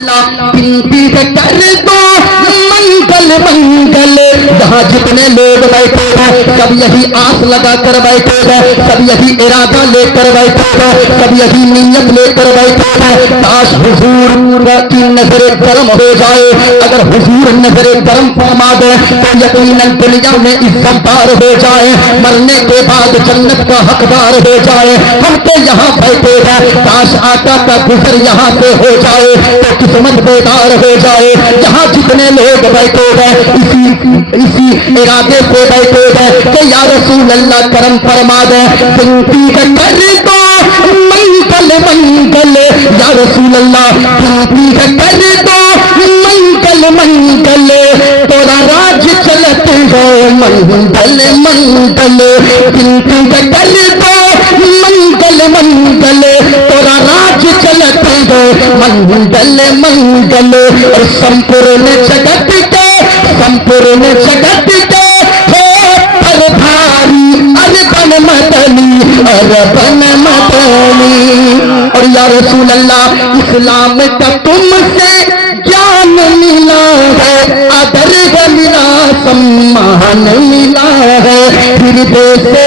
गिनती कर दो मंगल मंगल, जहाँ जितने लोग बैठे हैं सब यही आस लगा कर बैठे हैं, सब यही इरादा लेकर बैठे हैं, सब यही नीयत लेकर बैठे हैं। काश हुजूर की नजर गर्म हो जाए, अगर हुजूर नजर गर्म फरमा दे तो यकीनन दुनिया में इज्जतदार हो जाए, मरने के बाद जन्नत का हकदार हो जाए। हम तो यहाँ बैठे हैं, काश आका का गुजर यहाँ से हो जाए तो किस्मत बेदार हो जाए। जहाँ जितने लोग बैठे हैं इसी इरादे से बैठे हैं कि या रसूल अल्लाह करम फरमा दे, गिनती कर दो मंगल मंगल, या रसूल अल्लाह गिनती कर दो मंगल मंगल, तोरा राज चलत है मंगल मंगल, गिनती कर दो मंगल मंगल, तोरा राज चलत है मंगल मंगल। और संपूर्ण जगत के हो परधारी अरबन मदनी अरबन मदनी। और या रसूल अल्लाह इस्लाम का तुमसे ज्ञान मिला है, आदर मिला, सम्मान मिला है, हृदय से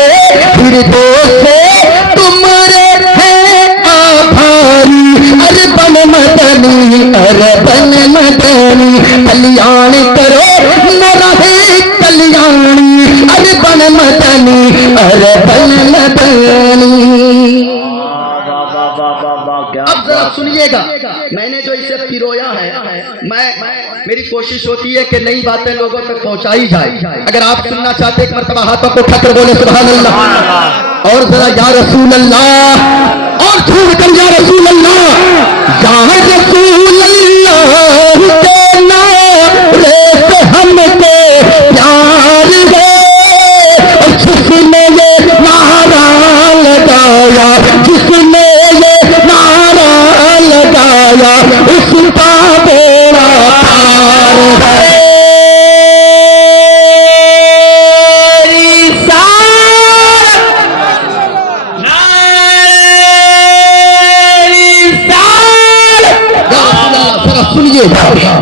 तुम्हारे हैं आभारी अरबन मदनी अरबन मदनी। कल्याण करो मेरा है कल्याणी अरबन मदनी अरबन मदनी। अब जरा सुनिएगा, मैंने जो इसे पिरोया है, मेरी कोशिश होती है कि नई बातें लोगों तक पहुंचाई जाए। अगर आप सुनना चाहते हैं एक मर्तबा हाथों को उठाकर बोले सुभान अल्लाह, और जरा या रसूल अल्लाह, और झूम कर या रसूल अल्लाह, या रसूल अल्लाह के नारे से हमके प्यार है। और जिसने ये नारा लगाया, जिसने ये नारा लगाया, उसका बेड़ा पार है।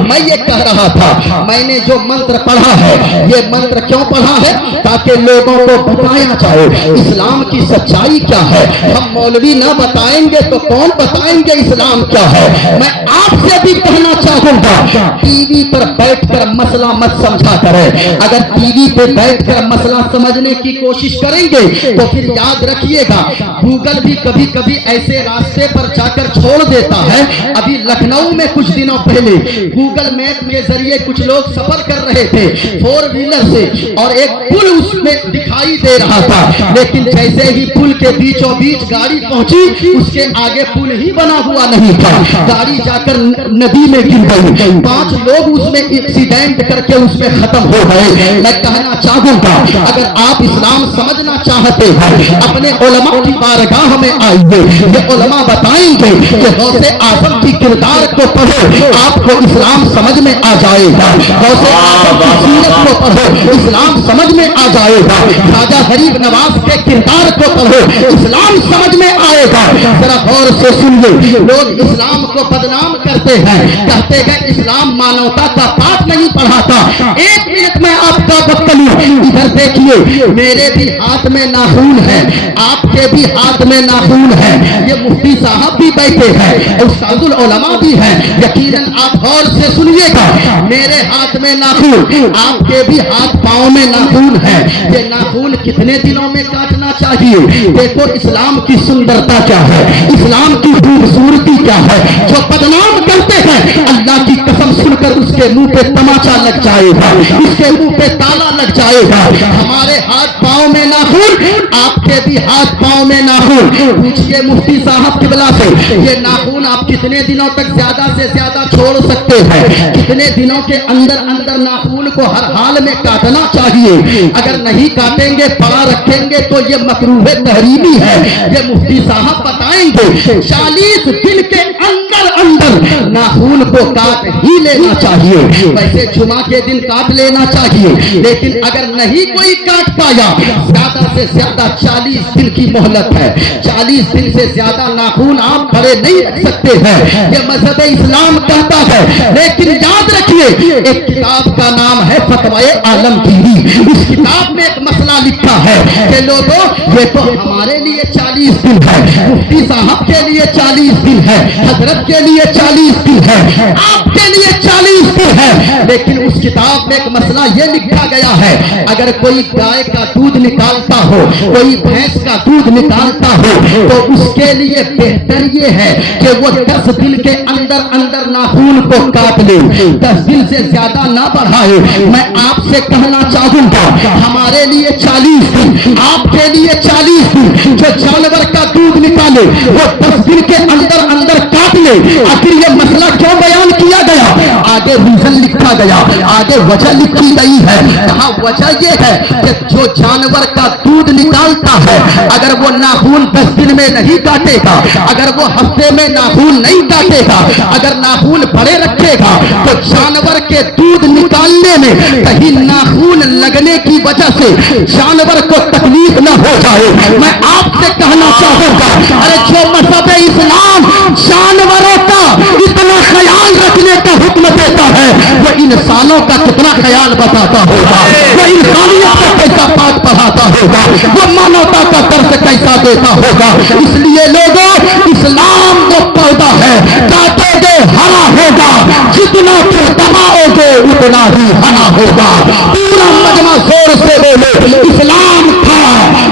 मैं ये कह रहा था, मैंने जो मंत्र पढ़ा है, ये मंत्र क्यों पढ़ा है? ताकि लोगों को बताया जाए इस्लाम की सच्चाई क्या है। हम मौलवी ना बताएंगे तो कौन बताएंगे इस्लाम क्या है। मैं आपसे भी कहना चाहूंगा, टीवी पर बैठकर मसला मत समझा करें। अगर टीवी पे बैठकर मसला समझने की कोशिश करेंगे तो फिर याद रखिएगा, गूगल भी कभी कभी ऐसे रास्ते पर जाकर छोड़ देता है। अभी लखनऊ में कुछ दिनों पहले गूगल मैप के जरिए कुछ लोग सफर कर रहे थे 4 व्हीलर से, और एक पुल उसमें दिखाई दे रहा था, लेकिन जैसे ही पुल के बीचों बीच गाड़ी पहुंची, उसके आगे पुल ही बना हुआ नहीं था, गाड़ी जाकर नदी में गिर गई। 5 लोग उसमें एक्सीडेंट करके उसमें खत्म हो गए। मैं कहना चाहूंगा, अगर आप इस्लाम समझना चाहते हैं, अपने उलमा की बारगाह में आइए, ये उलमा बताएंगे कि गौसे आजम की किरदार को पढ़ो, आपको इस्लाम समझ में आ जाएगा। गौसे आजम की सीरत को पढ़ो, इस्लाम समझ में आ जाएगा। राजा गरीब नवाज के किरदार को पढ़ो, इस्लाम समझ में आएगा। जरा गौर से सुनिए, लोग इस्लाम को बदनाम करते हैं, कहते हैं इस्लाम मानवता का पाठ नहीं पढ़ाता। 1 मिनट में आपका वक्त लूं, इधर देखिए, मेरे भी हाथ में नाखून है, आपके भी हाथ में नाखून है, ये मुफ्ती साहब भी बैठे हैं, उस्तादुल उलमा भी हैं। यकीनन आप गौर से सुनिएगा, मेरे हाथ में नाखून, आपके भी हाथ पांव में नाखून है। ये नाखून कितने दिनों में काटना चाहिए? देखो इस्लाम की सुंदरता क्या है, इस्लाम की खूबसूरती क्या है। जो बदनाम करते हैं, अल्लाह की कसम सुनकर उसके मुंह पे तमाचा लग जाएगा, इसके मुंह पे ताला लग जाएगा। हमारे हाथ पांव में नाखून, आपके भी हाथ पांव में नाखून। पूछिए मुफ्ती साहब किबला से, ये नाखून आप कितने दिनों तक ज्यादा से ज्यादा छोड़ सकते हैं? कितने दिनों के अंदर अंदर नाखून को हर हाल में काटना चाहिए? अगर नहीं काटेंगे, पड़ा रखेंगे तो ये मकरूह तहरीमी है। ये मुफ्ती साहब बताएंगे 40 दिन के अंदर अंदर अंदर नाखून को काट ही लेना चाहिए। वैसे जुमा के दिन काट लेना चाहिए, लेकिन अगर नहीं कोई काट पाया, ज्यादा से ज्यादा 40 दिन की मोहलत है। 40 दिन से ज्यादा नाखून आप खड़े नहीं रख सकते हैं, ये मजहब इस्लाम कहता है। लेकिन याद रखिए, एक किताब का नाम है फतवाए आलमगीरी। इस किताब में एक मसला लिखा है कि लोगों, ये तो हमारे लिए 40 दिन है, मुफ्ती साहब के लिए 40 दिन है, हजरत के लिए 40 दिन है, आपके लिए 40 दिन है। लेकिन उस किताब में एक मसला ये लिखा गया है, अगर कोई गाय का दूध निकालता हो, कोई भैंस का दूध निकालता हो, तो उसके लिए बेहतर ये है कि वो 10 दिन के अंदर अंदर नाखून को काट ले, 10 दिन से ज्यादा ना बढ़ाए। मैं आपसे कहना चाहूंगा, हमारे लिए 40 दिन, आपके लिए 40 दिन। जो जानवर का दूध निकाले वो 10 दिन के अंदर अंदर काट ले। आखिर ये मसला क्यों बयान किया गया? आगे रीजन लिखा गया, आगे वजह लिखी गई है। कहा वजह ये है कि जो जानवर का दूध निकालता है, अगर वो नाखून 10 दिन में नहीं काटेगा, अगर वो हफ्ते में नाखून नहीं काटेगा, अगर नाखून बड़े रखेगा, तो जानवर के दूध निकालने में कहीं नाखून लगने की वजह से जानवर को तकलीफ न हो जाए। मैं आपसे कहना चाहूंगा, अरे जो मजहब इस्लाम जानवरों का इतना ख्याल रखने का हुक्म देता है, वो इंसानों का कितना ख्याल बताता होगा, वो इंसानियत का कैसा पाठ पढ़ाता होगा, वो मानवता का दर्द कैसा देता होगा। इसलिए लोगों, इस्लाम वो पौधा है, काटोगे हरा होगा, जितना फिर दबाओगे उतना ही हरा होगा। पूरा मजमा जोर से बोलो, इस्लाम था,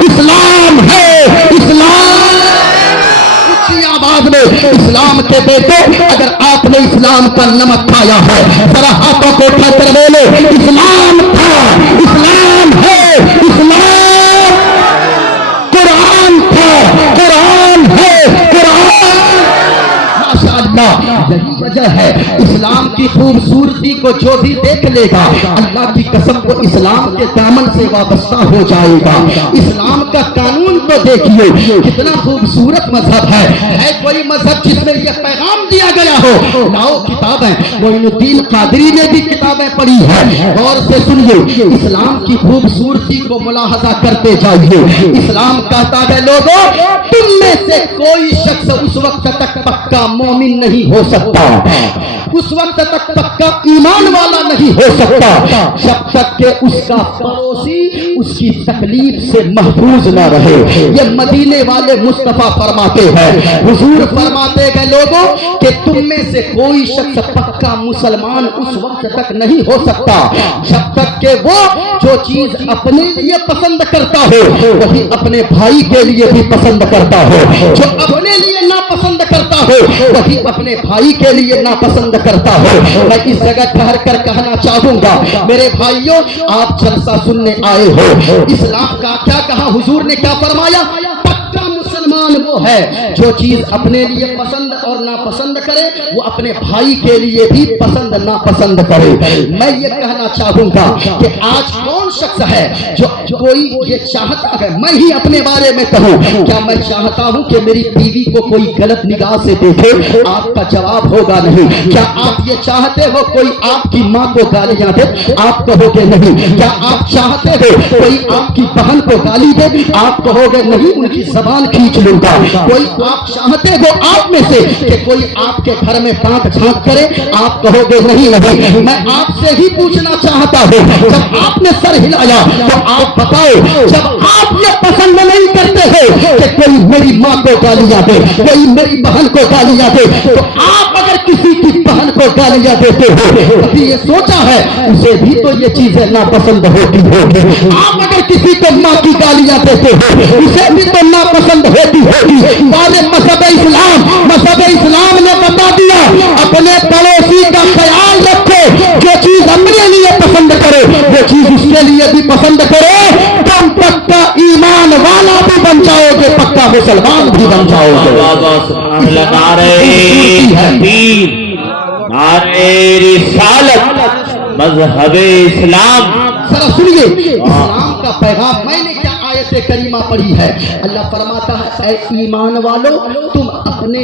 इस्लाम है, इस्लाम। ऊंची आवाज में, इस्लाम के बेटे, अगर आपने इस्लाम का नमक खाया है, जरा हाथों को उठाकर बोले, इस्लाम था, इस्लाम है, इस्लाम। कुरान था, कुरान है, कुरान। माशाअल्लाह, यही वजह है इस्लाम की खूबसूरती को जो भी देख लेगा, अल्लाह की कसम वो इस्लाम के दामन से वाबस्ता हो जाएगा। इस्लाम का कानून को देखिए, कितना खूबसूरत मजहब है कोई मजहब जिसमें यह पैगाम दिया गया हो? लाओ किताबें, मोइनुद्दीन कादरी ने भी किताबें पढ़ी है, गौर से सुनिए, इस्लाम की खूबसूरती को मुलाहजा करते जाइए। इस्लाम कहता है लोगों, तुम में से कोई शख्स उस वक्त तक पक्का मोमिन नहीं हो सकता, उस वक्त तक पक्का ईमान वाला नहीं हो सकता, जब तक के उसका पड़ोसी उसकी तकलीफ से महफूज न रहे। ये मदीने वाले मुस्तफा फरमाते हैं, हुजूर फरमाते हैं लोगों कि तुम में से कोई शख्स पक्का मुसलमान उस वक्त तक नहीं हो सकता जब तक के वो जो चीज अपने लिए पसंद करता हो वही अपने भाई के लिए भी पसंद करता हो, जो अपने लिए ना पसंद करता हो वही अपने भाई के लिए ना पसंद करता हो। मैं इस जगह ठहर कर कहना चाहूंगा, मेरे भाइयों, आप जलसा सुनने आए हो, इस्लाम का क्या कहा, हुजूर ने क्या फरमाया? पक्का मुसलमान वो है जो चीज अपने लिए पसंद और नापसंद करे वो अपने भाई के लिए भी पसंद नापसंद करे। मैं ये कहना चाहूंगा कि आज कौन शख्स है जो कोई ये चाहता है, मैं ही अपने बारे में कहूं, क्या मैं चाहता हूं कि मेरी बीवी को कोई गलत निगाह से देखे? आपका जवाब होगा नहीं। क्या आप ये चाहते हो कोई आपकी माँ को गालियां दे? आप कहोगे नहीं। क्या आप चाहते हो कोई आपकी बहन को गाली दे? आप कहोगे नहीं, उनकी जबान खींच लूंगा। कोई आप चाहते हो आप में से कि कोई आपके घर में ताक झांक करे? आप कहोगे नहीं नहीं। मैं आपसे ही पूछना चाहता हूं, जब आपने सर हिलाया तो आप बताओ, जब आप ये पसंद नहीं करते हो कि कोई मेरी माँ को गालियां दे, कोई मेरी बहन को गालियां दे, तो आप अगर किसी की बहन को गालियां देते हो कभी ये सोचा है उसे भी तो ये चीजें नापसंद होती होगी? आप अगर किसी को माँ की गालियां देते हो उसे भी तो नापसंद होती होगी। मजहब इस्लाम ने बता दिया, अपने पड़ोसी का ख्याल रखो, जो चीज अपने लिए पसंद करे वो चीज उसके लिए भी पसंद करो। तुम पक्का ईमान वाला भी बन जाओगे, पक्का मुसलमान भी बन जाओगे। मजहब इस्लाम, जरा सुनिए इस्लाम का पैगाम। मैंने क्या आयत करीमा पढ़ी है? अल्लाह फरमाता है, ऐ ईमान वालों, तुम अपने